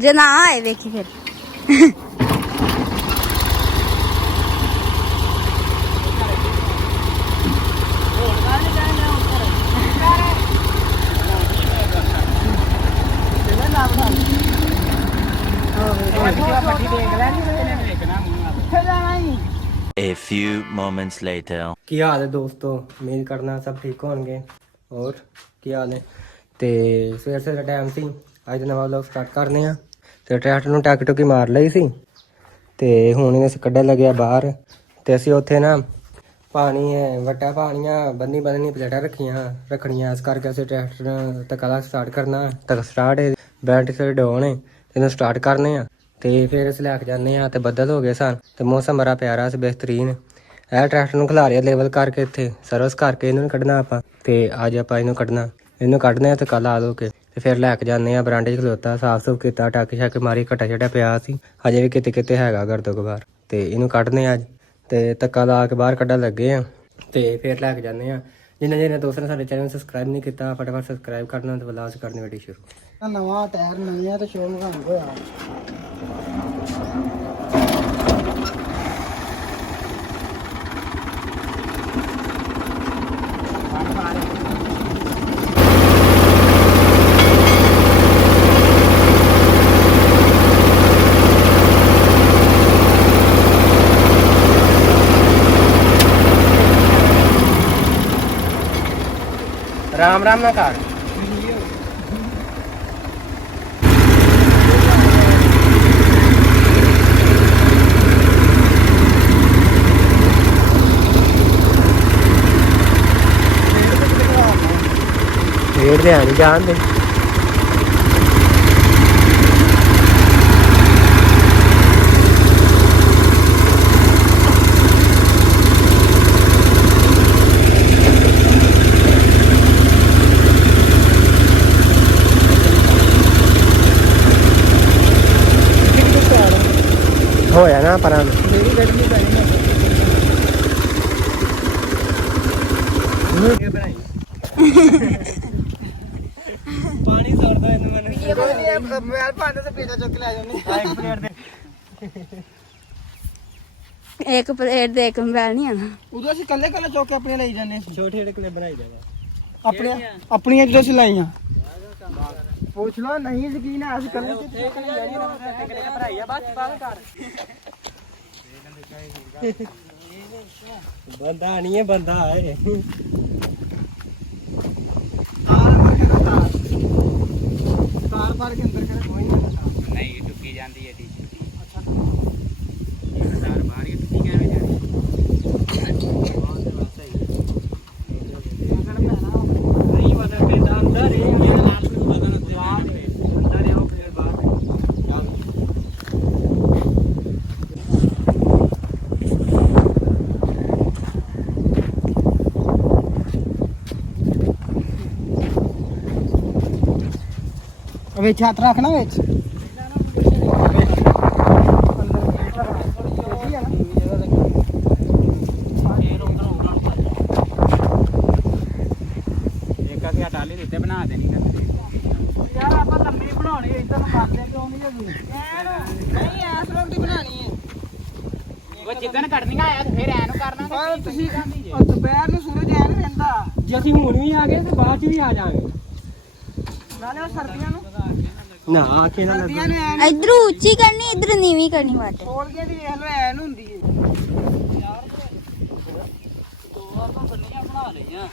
ਜੇ ਨਾ ਆਏ ਵੇਖੀ ਫਿਰ A few moments later. ਕੀ ਹਾਲ ਹੈ ਦੋਸਤੋ, ਉਮੀਦ ਕਰਨਾ ਸਭ ਠੀਕ ਹੋਣਗੇ। ਹੋਰ ਕੀ ਹਾਲ ਹੈ? ਤੇ ਸਵੇਰ ਸਵੇਰ ਟਾਈਮ ਸੀ, ਅੱਜ ਦਾ ਨਵਾਂ ਵਲੌਗ ਸਟਾਰਟ ਕਰਨੇ ਆ। ਤੇ ਟਰੈਕਟਰ ਨੂੰ ਟੱਕ ਟੁਕੀ ਮਾਰ ਲਈ ਸੀ ਤੇ ਹੁਣ ਇਹਨੇ ਕੱਢਣ ਲੱਗਿਆ ਬਾਹਰ। ਤੇ ਅਸੀਂ ਉੱਥੇ ਨਾ ਪਾਣੀ ਵੱਟਾ ਪਾਣੀਆਂ ਬੰਨੀ ਪਲੇਟਾਂ ਰੱਖਣੀਆਂ, ਇਸ ਕਰਕੇ ਅਸੀਂ ਟਰੈਕਟਰ ਤੱਕਾ ਸਟਾਰਟ ਕਰਨਾ। ਤੱਕ ਸਟਾਰਟ ਬੈਲਟ ਸੇ ਡਾਊਨ ਇਹਨੂੰ ਸਟਾਰਟ ਕਰਨੇ ਆ ਤੇ ਫਿਰ ਅਸੀਂ ਲੈ ਕੇ ਜਾਂਦੇ ਆ। ਤੇ ਬੱਦਲ ਹੋ ਗਏ ਸਨ ਤੇ ਮੌਸਮ ਬੜਾ ਪਿਆਰਾ ਸੀ, ਬਿਹਤਰੀਨ। ਇਹ ਟਰੈਕਟਰ ਨੂੰ ਖਿਲਾਰਿਆ ਲੈਵਲ ਕਰਕੇ ਇੱਥੇ ਸਰਵਿਸ ਕਰਕੇ ਇਹਨੂੰ ਕੱਢਣਾ ਆਪਾਂ। ਤੇ ਅੱਜ ਆਪਾਂ ਇਹਨੂੰ ਕੱਢਨੇ ਆ ਤੇ ਕੱਲ ਆ ਲੋ ਕੇ ਤੇ ਫਿਰ ਲੈ ਕੇ ਜਾਂਦੇ ਆ। ਬਰਾਂਡੇ 'ਚ ਖਲੋਤਾ, ਸਾਫ਼ ਸੁਫ ਕੀਤਾ, ਟੱਕ ਛੱਕ ਮਾਰੀ, ਘਟਾ ਛਟਾ ਪਿਆ ਸੀ, ਹਜੇ ਵੀ ਕਿਤੇ ਹੈਗਾ ਗਰਦੋ ਗਵਾਰ। ਤੇ ਇਹਨੂੰ ਕੱਢਨੇ ਅੱਜ ਤੇ ਧੱਕਾ ਲਾ ਕੇ ਬਾਹਰ ਕੱਢਣ ਲੱਗੇ ਆ ਤੇ ਫਿਰ ਲੈ ਕੇ ਜਾਂਦੇ ਆ। ਜਿੰਨੇ ਦੋਸਤ ਨੇ ਸਾਡੇ ਚੈਨਲ ਨੂੰ ਸਬਸਕ੍ਰਾਈਬ ਨਹੀਂ ਕੀਤਾ, ਫਟਾਫਟ ਸਬਸਕ੍ਰਾਈਬ ਕਰਨਾ ਤੇ ਵਲਾਸ ਕਰਨੀ ਵੱਡੀ ਸ਼ੁਰੂ। ਨਵਾਂ ਟਾਇਰ ਨਵੀਆਂ ਤੇ ਸ਼ੋਅ ਮਗਾਉਂ ਹੋਇਆ। राम राम ना कार पेड़ दे आनी जान दे। होया ना पर ਮੇਰੀ ਗੱਡੀ ਨਹੀਂ ਪੈਣੀ पानी छोड़ दो इन्हें मैंने ਮੈਂ ਭਾਂਡੇ ਤੇ ਪੇਟਾ ਚੁੱਕ ਲੈ ਜਾਂਦੀ एक प्लेट दे। ਇੱਕ ਪਲੇਟ ਦੇ ਇੱਕ ਮੋਬਾਈਲ ਨਹੀਂ ਆਣਾ। ਉਦੋਂ ਅਸੀਂ ਕੱਲੇ ਚੁੱਕ ਕੇ ਆਪਣੇ ਲਈ ਜਾਂਦੇ ਸੀ। छोटे छोटे क्लिप बनाई जाएगा ਆਪਣੀਆਂ ਜਦੋਂ ਅਸੀਂ ਲਾਈਆਂ ਪੁੱਛ ਲਓ, ਨਹੀਂ ਯਕੀਨ ਹੈ ਅਸੀਂ ਕੱਲੇ ਤੇ ਚੁੱਕ ਲੈ ਜਾਣੀ। बंदा नहीं है, बंदा है। ਤਾਰ ਫੜ ਕੇ ਅੰਦਰ ਕਰੇ ਕੋਈ ਨਹੀਂ। ਨਹੀਂ ਟੁੱਕੀ ਜਾਂਦੀ ਹੈ ਟੀ ਅੱਛਾ ਤਾਰ ਬਾਹਰ ਹੀ ਟੁੱਕੀ ਕਿਵੇਂ ਜਾਂਦੀ नहीं बता पेटा अंदर है, ये लाल को बदल बाहर है, अंदर है वो फिर बाहर है। ਵਿੱਚ ਹੱਥ ਰੱਖਣਾ ਵਿੱਚ ਇੱਕ ਅਸੀਂ ਹਟਾਲੇ ਦਿੱਤੇ ਬਣਾ ਦੇਣੀ ਕਰਦੇ ਯਾਰ ਆਪਾਂ ਲੰਮੀ ਬਣਾਉਣੀ ਇਦਾਂ ਕਰਦੇ ਕਿਉਂ ਨਹੀਂ ਹੈਗੀ? ਨਹੀਂ ਐਸ ਰੋਟੀ ਬਣਾਣੀ ਹੈ। ਉਹ ਚਿਕਨ ਕੱਟਣੀਆਂ ਆਇਆ ਤੇ ਫਿਰ ਐ ਨੂੰ ਕਰਨਾ ਪਰ ਤੁਸੀਂ ਦੁਪਹਿਰ ਨੂੰ ਸੂਰਜ ਐ ਨਹੀਂ ਰਹਿੰਦਾ। ਜੇ ਅਸੀਂ ਹੁਣ ਵੀ ਆ ਗਏ ਤੇ ਬਾਅਦ ਚ ਵੀ ਆ ਜਾਵਾਂਗੇ। ਨਾਲੇ ਉਹ ਸਰਦੀਆਂ ਨੂੰ ਨਾ ਆਖੇ ਨਾ ਸਰਦੀਆਂ ਨੂੰ ਐ ਇਧਰੋਂ ਉੱਚੀ ਕਰਨੀ, ਇਧਰੋਂ ਨੀਵੀਂ ਕਰਨੀ ਵਾਟ। ਖੋਲਗੇ ਦੀ ਵੇਖ ਲੋ ਐ ਨੂੰ ਹੁੰਦੀ ਹੈ। ਦੋ ਵਾਰ ਤਾਂ ਬੰਨੀਆਂ ਬਣਾ ਲਈਆਂ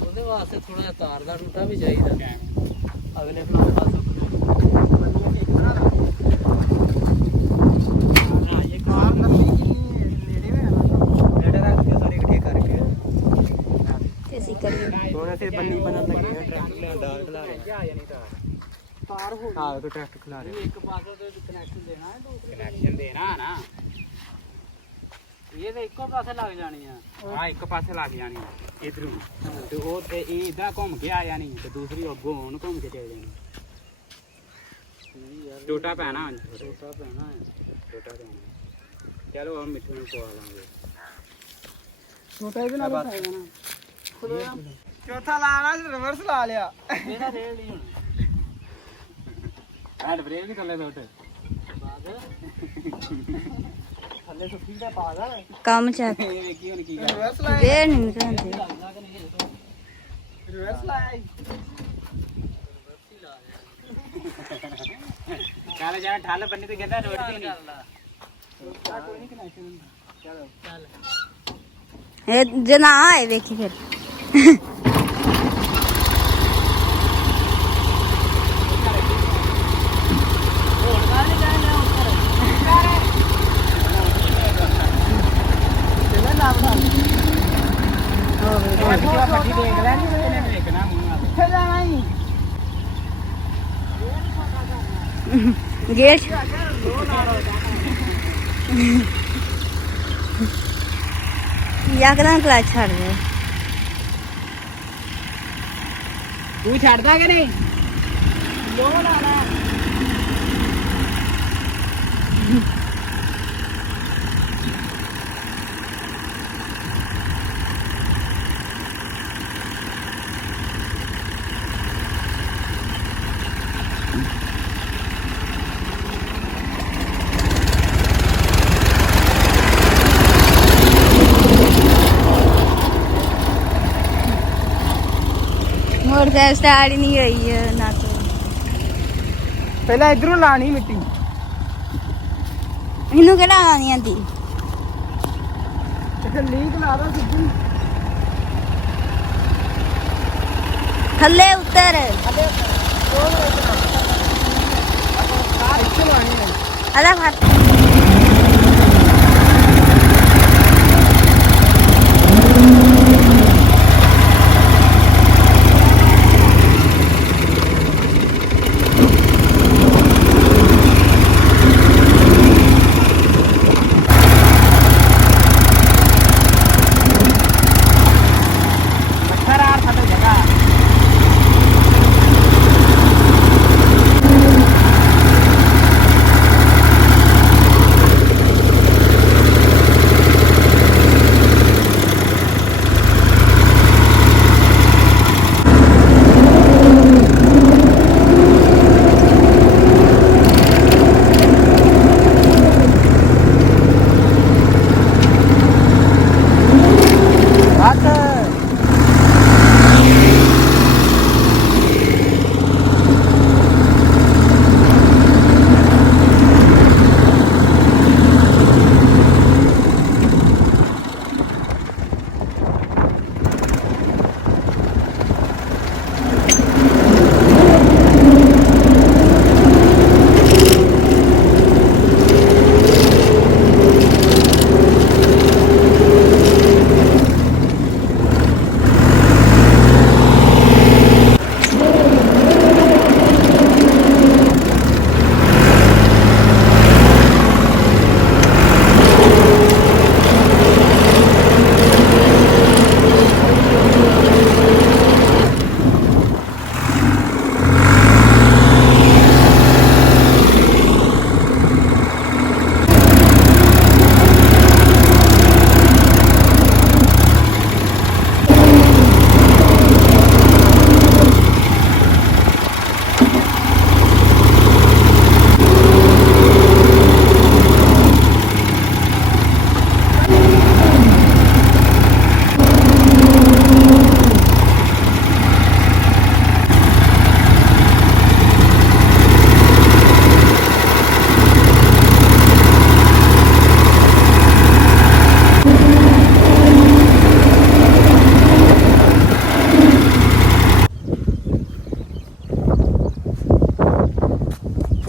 ਉਹਦੇ ਵਾਸਤੇ ਥੋੜਾ ਜਿਹਾ ਤਾਰ ਦਾ ਟੁੱਟਾ ਵੀ ਚਾਹੀਦਾ ਅਗਲੇ ਬਣਾਉਣ ਵਾਸਤੇ ਇਹ ਕਾਰ ਲੰਮੀ ਕਿੰਨੀ ਨੇੜੇ ਹੋਇਆ ਨਾ ਨੇੜੇ ਰੱਖ ਕੇ ਸਾਰੇ ਇਕੱਠੇ ਕਰਕੇ ਤੇ ਅਸੀਂ ਕਰੀਏ ਹੁਣ ਅਸੀਂ ਬੰਨੀ ਬਣਨ ਲੱਗੇ ਆ। ਟਰੈਕਟਰ ਲਿਆਂਦਾ ਖਲਾ ਰਿਹਾ ਆ ਜਾਣੀ ਤਾਰ ਹੋ ਹਾਂ ਤੂੰ ਟਰੈਕਟਰ ਖਲਾ ਰਿਹਾ। ਇੱਕ ਪਾਸੇ ਤੇ ਕਨੈਕਸ਼ਨ ਦੇਣਾ ਹੈ ਦੂਸਰੇ ਕਨੈਕਸ਼ਨ ਦੇਣਾ ਨਾ ਇਹ ਤਾਂ ਇੱਕੋ ਪਾਸੇ ਲੱਗ ਜਾਣੀ ਆ ਹਾਂ ਇੱਕ ਪਾਸੇ ਲੱਗ ਜਾਣੀ ਇਧਰੋਂ ਤੇ ਉਹ ਤੇ ਇਹ ਇਦਾਂ ਘੁੰਮ ਕੇ ਆ ਜਾਣੀ ਤੇ ਦੂਸਰੀ ਅੱਗੋਂ ਉਹਨੂੰ ਘੁੰਮ ਕੇ ਚਲੇ ਜਾਣੀ ਟੋਟਾ ਪੈਣਾ ਟੋਟਾ ਪੈਣਾ ਚਲੋ ਹੁਣ ਮਿੱਠੂ ਨੂੰ ਪਵਾ ਲਾਂਗੇ ਛੋਟਾ ਇਹਦੇ ਨਾਲ ਪੈ ਜਾਣਾ ਖੁੱਲ੍ਹਾ ਚੌਥਾ ਲਾਣਾ ਰਿਵਰਸ ਲਾ ਲਿਆ ਇਹਦਾ ਰੇਲ ਨਹੀਂ ਹੁਣ ਹੈਡ ਬ੍ਰੇਕ ਵੀ ਥੱਲੇ ਸੁੱਟ ਥੱਲੇ ਸੁੱਤੀ ਦਾ ਪਾ ਦਾ ਕੰਮ ਚੱਕ ਇਹ ਵੇਖੀ ਹੁਣ ਕੀ ਕਰ ਰਿਵਰਸ ਲਾਇਆ ਵੇ ਨਹੀਂ ਨਿਕਲਦੇ ਰਿਵਰਸ ਲਾਇਆ ਚੱਲ ਜਾ ਠੱਲ ਬੰਨੀ ਤੇ ਕਹਿੰਦਾ ਰੋਡ ਤੇ ਨਹੀਂ ਇਹ ਜੇ ਨਾ ਆਏ ਵੇਖੀ ਫਿਰ ਪੱਟੀ ਦੇਖ ਲੈ ਨਹੀਂ ਇਹਨੇ ਵੇਖਣਾ ਮੂੰਹ ਨਾਲ ਕਿੱਥੇ ਜਾਣਾ ਹੀ ਗੇਟ ਯਾਕਰਾਂ ਕਲਾਸ ਛੱਡ ਦੇ ਤੂੰ ਛੱਡਦਾ ਕਿ ਨਹੀਂ ਲੋਨ ਆਣਾ मोटरसाइकिल स्टार्ट ही नहीं हुई है ना तो ਪਹਿਲਾਂ ਇਧਰੋਂ ਲਾਣੀ ਮਿੱਟੀ इनू केड़ा आनी आती ਤੇ ਲੀਕ ਲਾ ਦੋ ਸਿੱਧੀ थल्ले उतर ਕਾਰ ਇੱਥੇ ਲਾਣੀ ਹੈ अला फट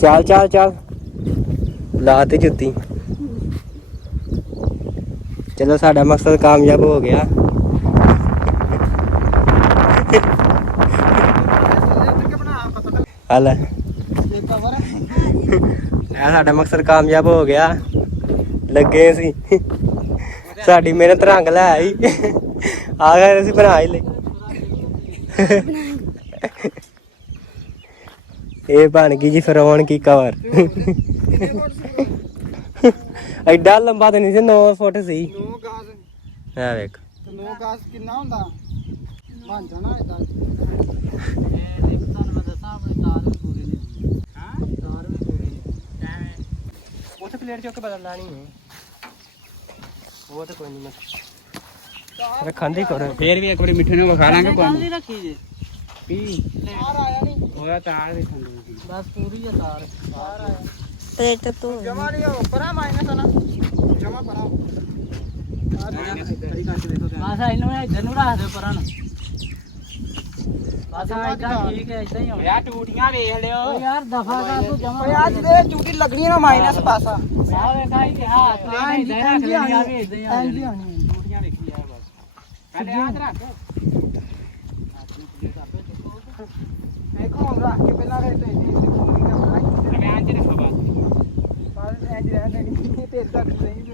ਚੱਲ ਚੱਲ ਚੱਲ ਲਾ ਤੇ ਜੁੱਤੀ ਚਲੋ ਸਾਡਾ ਮਕਸਦ ਕਾਮਯਾਬ ਹੋ ਗਿਆ ਹਲ ਇਹ ਸਾਡਾ ਮਕਸਦ ਕਾਮਯਾਬ ਹੋ ਗਿਆ ਲੱਗੇ ਸੀ ਸਾਡੀ ਮਿਹਨਤ ਰੰਗ ਲੈ ਆਈ ਆ ਗਏ ਅਸੀਂ ਬਣਾ ਹੀ ਲਈ ਇਹ ਬਣ ਗਈ ਜੀ ਫਰੌਨ ਕੀ ਕਵਰ ਐਡਾ ਲੰਬਾ ਤਾਂ ਨਹੀਂ ਸੀ 9 ਫੁੱਟ ਸੀ 9 ਗਾਸ ਆ ਵੇਖ 9 ਗਾਸ ਕਿੰਨਾ ਹੁੰਦਾ ਬਣ ਜਾਣਾ ਇਦਾਂ ਇਹ ਲਿਪਤਾਂ ਮੈਂ ਦੱਸਾਂ ਆਪਣੀ ਤਾਰ ਵੀ ਪੂਰੀ ਨਹੀਂ ਹਾਂ ਤਾਰ ਵੀ ਪੂਰੀ ਨਹੀਂ ਉੱਥੇ ਪਲੇਟ ਚੁੱਕ ਕੇ ਬਦਲ ਲੈਣੀ ਹੈ ਉਹ ਤਾਂ ਕੋਈ ਨਹੀਂ ਮੈਂ ਰੱਖਣ ਦੀ ਕਰੋ ਫੇਰ ਵੀ ਇੱਕ ਵਾਰੀ ਮਿੱਠੇ ਨੂੰ ਵਿਖਾ ਲਾਂਗੇ ਕੱਲ ਹੀ ਰੱਖੀ ਜੇ ਪੀ ਤਾਰ ਆਇਆ ਨਹੀਂ ਉਹਦਾ ਤਾਰ ਦੇਖਣ ਦੇ ਬਸ ਪੂਰੀ ਜੇ ਤਾਰ ਆਇਆ ਪਲੇਟ ਤੋਂ ਜਮਾ ਨਹੀਂ ਹੋ ਪਰਾਂ ਮਾਈਨਸ ਨਾ ਜਮਾ ਪਰਾਂ ਬਸ ਇਹਨੂੰ ਇੱਧਰ ਨੂੰ ਰੱਖ ਦੇ ਪਰਾਂ ਨੂੰ ਬਸ ਇਦਾਂ ਠੀਕ ਹੈ ਇਦਾਂ ਹੀ ਹੋਣਾ ਯਾਰ ਟੂਟੀਆਂ ਵੇਖ ਲਿਓ ਓ ਯਾਰ ਦਫਾ ਕਰ ਤੂੰ ਜਮਾ ਓਏ ਆ ਜਿਹੜੇ ਚੂਟੀ ਲੱਗਣੀ ਨਾ ਮਾਈਨਸ ਪਾਸਾ ਆ ਵੇਖਾ ਇਤਿਹਾਸ ਤੇ ਇਦਾਂ ਰੱਖ ਲੈਣੀ ਆ ਵੀ ਇਦਾਂ ਹੀ ਆ ਜਾਣੀ ਟੂਟੀਆਂ ਵੇਖੀ ਆ ਬਸ ਪਹਿਲੇ ਹੱਥ ਰੱਖ ਦੇਖੋ ਹੁਣ ਰੱਖ ਕੇ ਪਹਿਲਾਂ ਵੇ ਤੇ ਮੈਂ ਅੱਜ ਰੱਖੋ ਬਸ ਬਾਅਦ ਇੰਜ ਰਹਿ ਦੇਣੀ ਤੇ ਤੱਕ ਨਹੀਂ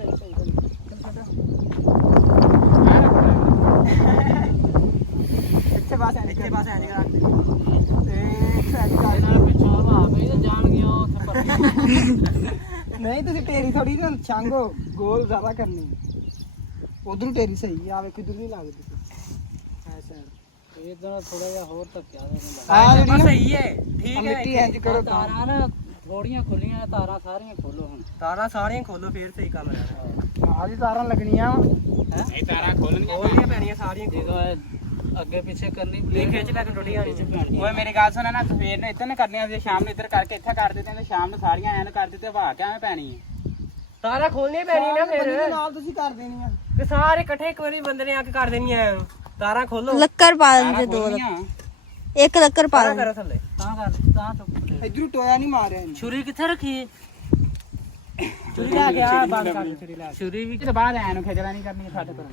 ਇੱਥੇ ਬਾਸ ਇੰਜ ਰੱਖ ਦੇ ਤੇ ਸੈਟ ਕਰ ਨਾਲ ਪਿੱਛੋਂ ਹਵਾ ਪਈ ਤੇ ਜਾਣ ਗਿਆ ਉੱਥੇ ਪਰ ਨਹੀਂ ਤੁਸੀਂ ਟੇਰੀ ਥੋੜੀ ਨਾ ਛਾਂਗੋ ਗੋਲ ਜ਼ਿਆਦਾ ਕਰਨੀ ਉਧਰੋਂ ਟੇਰੀ ਸਹੀ ਆ ਵੇਖੋ ਇਧਰ ਨਹੀਂ ਲੱਗਦੀ ਐਸਾ ਇਧਰ ਥੋੜਾ ਜਿਹਾ ਹੋਰ ਧੱਕਿਆ ਦੇ ਆ ਜਿਹੜੀ ਸਹੀ ਹੈ ਠੀਕ ਹੈ ਮਿੱਟੀ ਇੰਜ ਕਰੋ ਤਾਰਾਂ ਨਾ ਥੋੜੀਆਂ ਖੁੱਲੀਆਂ ਤਾਰਾਂ ਸਾਰੀਆਂ ਖੋਲੋ ਹੁਣ ਤਾਰਾਂ ਸਾਰੀਆਂ ਖੋਲੋ ਫੇਰ ਸਹੀ ਕੰਮ ਰਹਿਣਾ ਨਾਲ ਹੀ ਤਾਰਾਂ ਲੱਗਣੀਆਂ ਨਹੀਂ ਤਾਰਾਂ ਖੋਲਣੀਆਂ ਖੋਲਣੀਆਂ ਪੈਣੀਆਂ ਸਾਰੀਆਂ ਜਦੋਂ ਅੱਗੇ ਪਿੱਛੇ ਕਰਨੀ ਇਹ ਖਿੱਚ ਲੈ ਕੇ ਟੁੱਟੀਆਂ ਨਹੀਂ ਓਏ ਮੇਰੀ ਗੱਲ ਸੁਣ ਨਾ ਸਵੇਰ ਨੂੰ ਇੱਧਰ ਨੇ ਕਰਨੀਆਂ ਸੀ ਸ਼ਾਮ ਨੂੰ ਇੱਧਰ ਕਰਕੇ ਇੱਥੇ ਕਰ ਦਿੱਤੇ ਤੇ ਸ਼ਾਮ ਨੂੰ ਸਾਰੀਆਂ ਐਨ ਕਰ ਦਿੱਤੇ ਹਵਾ ਕਿਵੇਂ ਪੈਣੀ ਹੈ ਤਾਰਾਂ ਖੋਲਣੀਆਂ ਪੈਣੀਆਂ ਨਾ ਫੇਰ ਨਾਲ ਤੁਸੀਂ ਕਰ ਦੇਣੀਆਂ ਤੇ ਸਾਰੇ ਇਕੱਠੇ ਇੱਕ ਵਾਰੀ ਬੰਦੇ ਨੇ ਆ ਕੇ ਕਰ ਦੇਣੀਆਂ ਤਾਰਾਂ ਖੋਲੋ ਲੱਕਰ ਪਾ ਦਿੰਦੇ ਦੋ ਇੱਕ ਲੱਕਰ ਪਾ ਤਾਰਾਂ ਦਿੰਦੇ ਕਰੋ ਥੱਲੇ ਤਾਂ ਚੁੱਕ ਇਧਰੋਂ ਟੋਇਆ ਨਹੀਂ ਮਾਰਿਆ ਇਹਨੇ ਛੁਰੀ ਕਿੱਥੇ ਰੱਖੀ ਚੁਰੀ ਲੈ ਕੇ ਆ ਬੰਦ ਕਰ ਚੁਰੀ ਲੈ ਛੁਰੀ ਵੀ ਕਿਤੇ ਬਾਹਰ ਐਨ ਖੇਚਲਾ ਨਹੀਂ ਕਰਨੀ ਸਾਡੇ ਕੋਲ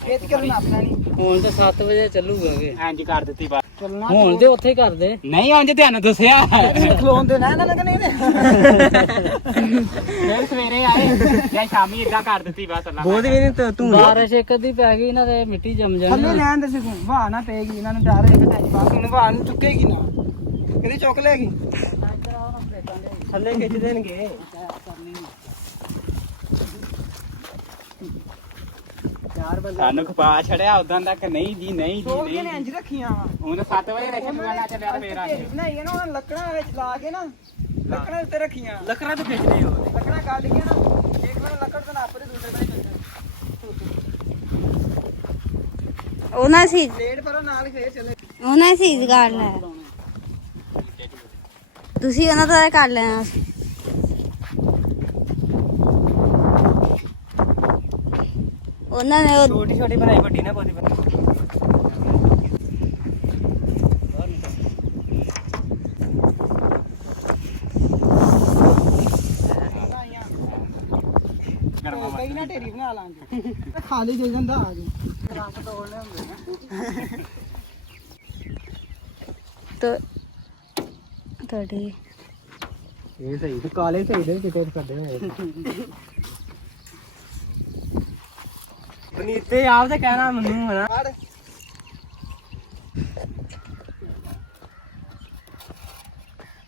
ਖੇਤ ਕਰਨਾ ਆਪਣਾ ਨਹੀਂ ਹੁਣ ਤਾਂ 7 ਵਜੇ ਚੱਲੂਗਾਗੇ ਐਂਜ ਕਰ ਦਿੱਤੀ ਬਾਹਰ ਚੱਲਣਾ ਹੁਣ ਤੇ ਉੱਥੇ ਹੀ ਕਰਦੇ ਨਹੀਂ ਉਂਝ ਧਿਆਨ ਦੱਸਿਆ ਖਲੋਣ ਦੇ ਨਾ ਲੱਗਣੇ ਨੇ ਫਿਰ ਸਵੇਰੇ ਆਏ ਜਾਂ ਸ਼ਾਮੀ ਇਦਾਂ ਕਰ ਦਿੱਤੀ ਬਸ ਅੱਲਾ ਬਹੁਤ ਵੀ ਨਹੀਂ ਤੂੰ ਬਾਰਿਸ਼ ਇੱਕ ਅੱਧੀ ਪੈ ਗਈ ਨਾ ਤੇ ਮਿੱਟੀ ਜੰਮ ਜਾਣੀ ਥੱਲੇ ਲੈਣ ਦੇ ਸਿਕੂ ਵਾਹ ਨਾ ਪੈਗੀ ਇਹਨਾਂ ਨੂੰ ਡਰ ਹੈ ਕਿ ਟੈਂਜ ਬਾਸ ਹੁਣ ਵਾਹ ਨੂੰ ਚੁੱਕੇਗੀ ਨਾ ਕਿਤੇ ਚੁੱਕ ਲੈਗੀ ਥੱਲੇ ਖਿੱਚ ਦੇਣਗੇ ਚਾਰ ਬੰਦੇ ਸਾਨੂੰ ਖਪਾ ਛੜਿਆ ਉਦਾਂ ਤੱਕ ਨਹੀਂ ਜੀ ਨਹੀਂ ਜੀ ਸੋਗੀਆਂ ਨੇ ਨਹੀਂ ਇੰਜ ਰੱਖੀਆਂ ਵਾ ਹੁਣ 7 ਵਜੇ ਰੱਖਣ ਵਾਲਾ ਚੱਲਿਆ ਤੇ ਫੇਰ ਆ ਢੇਰੀ ਬਣਾਈ ਹੈ ਨਾ ਉਹਨਾਂ ਲੱਕੜਾਂ ਵਿੱਚ ਲਾ ਕੇ ਨਾ ਲੱਕੜਾਂ ਉੱਤੇ ਰੱਖੀਆਂ ਲੱਕੜਾਂ ਤੋਂ ਖਿੱਚਦੇ ਹੋ ਲੱਕੜਾਂ ਕੱਢ ਕੇ ਨਾ ਇੱਕ ਵਾਰ ਲੱਕੜ ਤੋਂ ਨਾਪ ਦੇ ਦੂਸਰੇ ਵਾਰ ਉਹਨਾਂ ਸੀ ਪਲੇਟ ਪਰ ਨਾਲ ਫੇਰ ਚੱਲੇ ਉਹਨਾਂ ਸੀ ਜਗਾੜ ਲੈ ਤੁਸੀਂ ਉਹਨਾਂ ਦਾ ਕਰ ਲੈਣਾ ਸੀ ਉਹਨਾਂ ਨੇ ਉਹ ਛੋਟੀ ਛੋਟੀ ਬਣਾਈ ਵੱਡੀ ਨਾ ਕੋਈ ਕਈ ਨਾ ਢੇਰੀ ਬਣਾ ਲਾਂਗੇ ਤੇ ਖਾਲੀ ਦੇ ਜਾਂਦਾ ਆ ਜੀ ਰੰਗ ਤੋੜਨੇ ਹੁੰਦੇ ਨੇ ਤੁਹਾਡੇ ਇਹ ਸਹੀ ਤੇ ਕਾਲੇ ਸਹੀ ਦੇ ਕਿਤੇ ਕਰਦੇ ਹੋਏ ਪਨੀਤੇ ਆਪ ਤੇ ਕਹਿਣਾ ਮੈਨੂੰ ਹਨਾ ਫੜ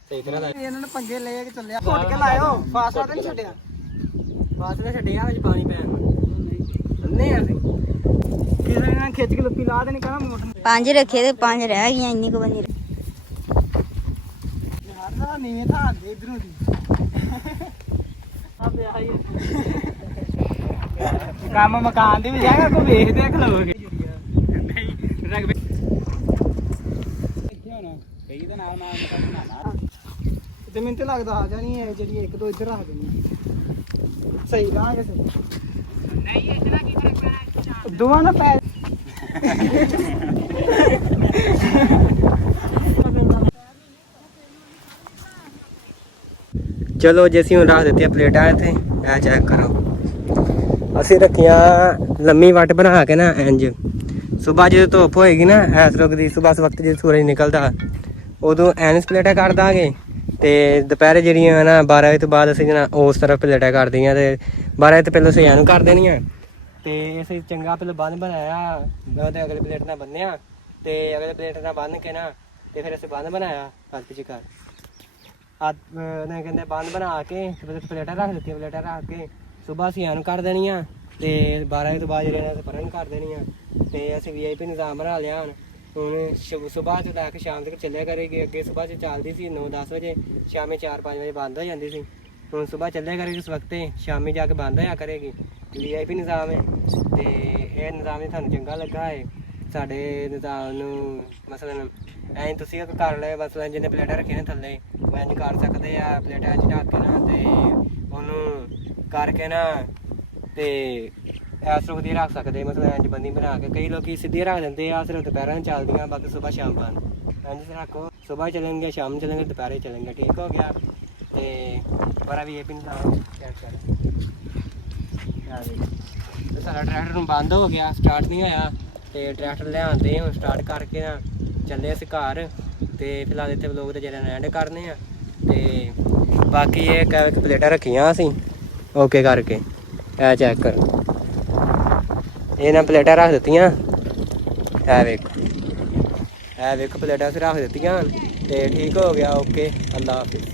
ਸਹੀ ਤਰ੍ਹਾਂ ਦਾ ਇਹਨਾਂ ਨੇ ਪੰਗੇ ਲੈ ਕੇ ਚੱਲਿਆ ਘੁੱਟ ਕੇ ਲਾਇਓ ਫਾਸਾ ਤੇ ਨਹੀਂ ਛੱਡਿਆ ਬਾਸ ਨੇ ਛੱਡਿਆ ਵਿੱਚ ਪਾਣੀ ਪੈਣ ਅੰਨੇ ਅਸੀਂ ਕਿਸੇ ਨੇ ਨਾ ਖਿੱਚ ਕੇ ਲੁੱਪੀ ਲਾ ਦੇਣੀ ਕਹਿੰਦਾ ਮੋਟਰ 5 ਰੱਖੇ ਤੇ 5 ਰਹਿ ਗਈਆਂ ਇੰਨੀ ਕੁ ਬਣੀ ਯਾਰ ਨਾ ਨੀਵੇਂ ਥਾਂ ਦੇ ਇਧਰੋਂ ਦੀ ਆ ਪਿਆ ਹੀ ਕੰਮ ਮਕਾਨ ਦੀ ਵੀ ਜਾਏਗਾ ਕੋਈ ਵੇਖਦੇ ਆ ਖਲੋਗੇ ਨਹੀਂ ਰਗ ਇੱਥੇ ਹੋਣਾ ਕਈ ਦਾ ਨਾਲ ਨਾਲ ਮਕਾਨ ਬਣਾਣਾ ਤੇ ਮੈਨੂੰ ਤੇ ਲੱਗਦਾ ਆ ਜਾਣੀ ਹੈ ਜਿਹੜੀ ਇੱਕ ਦੋ ਇੱਧਰ ਰੱਖ ਦੇਣੀ ਸਹੀ ਲਾਂਗੇ ਸਹੀ ਨਹੀਂ ਇਤਨਾ ਕੀ ਫਰਕ ਪੈਣਾ ਦੋਵਾਂ ਨਾ ਪੈ ਚਲੋ ਜੇ ਅਸੀਂ ਹੁਣ ਰੱਖ ਦਿੱਤੀਆਂ ਪਲੇਟਾਂ ਇੱਥੇ ਇਹ ਚੈੱਕ ਕਰੋ ਅਸੀਂ ਰੱਖੀਆਂ ਲੰਮੀ ਵੱਟ ਬਣਾ ਕੇ ਨਾ ਇੰਜ ਸਵੇਰ ਜਦੋਂ ਧੁੱਪ ਹੋਏਗੀ ਨਾ ਐਸ ਰੁਕ ਦੀ ਸਵੇਰ ਵਕਤ ਜਦੋਂ ਸੂਰਜ ਨਿਕਲਦਾ ਉਦੋਂ ਐਨਸ ਪਲੇਟਾਂ ਕਰ ਦਾਂਗੇ ਤੇ ਦੁਪਹਿਰੇ ਜਿਹੜੀਆਂ ਨਾ 12 ਵਜੇ ਤੋਂ ਬਾਅਦ ਅਸੀਂ ਨਾ ਉਸ ਤਰਫ ਪਲੇਟਾਂ ਕਰਦੀਆਂ ਤੇ 12 ਵਜੇ ਤੋਂ ਪਹਿਲਾਂ ਅਸੀਂ ਇਹਨੂੰ ਕਰ ਦੇਣੀਆਂ ਤੇ ਅਸੀਂ ਚੰਗਾ ਪਹਿਲਾਂ ਬੰਨ ਬਣਾਇਆ ਉਹਦੇ ਅਗਲੇ ਪਲੇਟ ਨਾਲ ਬੰਨਿਆ ਤੇ ਅਗਲੇ ਪਲੇਟ ਨਾਲ ਬੰਨ ਕੇ ਨਾ ਤੇ ਫਿਰ ਅਸੀਂ ਬੰਨ ਬਣਾਇਆ ਹੱਥ ਪਿੱਛੇ ਕਰ ਨੇ ਕਹਿੰਦੇ ਬੰਦ ਬਣਾ ਕੇ ਪਲੇਟਾਂ ਰੱਖ ਦਿੱਤੀਆਂ ਪਲੇਟਾਂ ਰੱਖ ਕੇ ਸਵੇਰ ਅਸੀਂ ਇਹਨੂੰ ਕਰ ਦੇਣੀਆਂ ਤੇ 12 ਤੋਂ ਬਾਅਦ ਜਿਹੜੇ ਨੇ ਪਰਨ ਕਰ ਦੇਣੀਆਂ ਤੇ ਅਸੀਂ VIP ਨਿਜ਼ਾਮ ਬਣਾ ਲਿਆ ਹੁਣ ਸਵੇਰ ਤੋਂ ਲੈ ਕੇ ਸ਼ਾਮ ਤੱਕ ਚੱਲਿਆ ਕਰੇਗੀ। ਅੱਗੇ ਸਵੇਰ 'ਚ ਚੱਲਦੀ ਸੀ 9-10 ਵਜੇ, ਸ਼ਾਮੇ 4-5 ਵਜੇ ਬੰਦ ਹੋ ਜਾਂਦੀ ਸੀ। ਹੁਣ ਸਵੇਰ ਚੱਲਿਆ ਕਰੇਗੀ ਇਸ ਵਕਤੇ, ਸ਼ਾਮੀ ਜਾ ਕੇ ਬੰਦ ਹੋਇਆ ਕਰੇਗੀ। VIP ਨਿਜ਼ਾਮ ਹੈ ਤੇ ਇਹ ਨਿਜ਼ਾਮ ਤੁਹਾਨੂੰ ਚੰਗਾ ਲੱਗਾ ਹੈ ਸਾਡੇ ਨਿਜ਼ਾਮ ਨੂੰ? ਮਸਲਨ ਐਂ ਤੁਸੀਂ ਇੱਕ ਕਰ ਲਏ ਬਸ ਜਿਹਨੇ ਪਲੇਟਾਂ ਰੱਖੀਆਂ ਨੇ ਥੱਲੇ ਇੰਝ ਕਰ ਸਕਦੇ ਆ, ਪਲੇਟਾਂ 'ਚ ਢੱਕ ਕੇ ਨਾ ਤੇ ਉਹਨੂੰ ਕਰਕੇ ਨਾ ਤੇ ਇਸ ਤਰ੍ਹਾਂ ਵਧੀਆ ਰੱਖ ਸਕਦੇ, ਮਤਲਬ ਇੰਝ ਬੰਦੀ ਬਣਾ ਕੇ। ਕਈ ਲੋਕੀ ਸਿੱਧੀ ਰੱਖ ਦਿੰਦੇ ਆ, ਸਿਰਫ ਦੁਪਹਿਰਾਂ ਨੂੰ ਚੱਲਦੀਆਂ, ਬਾਕੀ ਸਵੇਰ ਸ਼ਾਮ ਬੰਦ। ਇੰਝ ਰੱਖੋ, ਸਵੇਰ ਚੱਲਣਗੇ, ਸ਼ਾਮ ਨੂੰ ਚੱਲਣਗੇ, ਦੁਪਹਿਰੇ ਚੱਲਣਗੇ। ਠੀਕ ਹੋ ਗਿਆ। ਤੇ ਬੜਾ VIP ਨਿਜ਼ਾਮ ਚੈੱਕ ਕਰ। ਤੇ ਸਾਡਾ ਟਰੈਕਟਰ ਨੂੰ ਬੰਦ ਹੋ ਗਿਆ, ਸਟਾਰਟ ਨਹੀਂ ਹੋਇਆ ਤੇ ਟਰੈਕਟਰ ਲਿਆਂਦੇ ਹੁਣ ਸਟਾਰਟ ਕਰਕੇ ਨਾ ਚੱਲੇ ਅਸੀਂ ਘਰ। ਤੇ ਫਿਲਹਾਲ ਇੱਥੇ ਵਲੋਗ ਤੇ ਜਿਹੜਾ ਐਂਡ ਕਰਨੇ ਆ ਤੇ ਬਾਕੀ ਇਹ ਇੱਕ ਪਲੇਟਾਂ ਰੱਖੀਆਂ ਅਸੀਂ ਓਕੇ ਕਰਕੇ, ਇਹ ਚੈੱਕ ਕਰ। ਇਹਨਾਂ ਪਲੇਟਾਂ ਰੱਖ ਦਿੱਤੀਆਂ, ਇਹ ਵੇਖ ਪਲੇਟਾਂ ਅਸੀਂ ਰੱਖ ਦਿੱਤੀਆਂ ਤੇ ਠੀਕ ਹੋ ਗਿਆ ਓਕੇ। ਅੱਲਾ ਹਾਫਿਜ਼।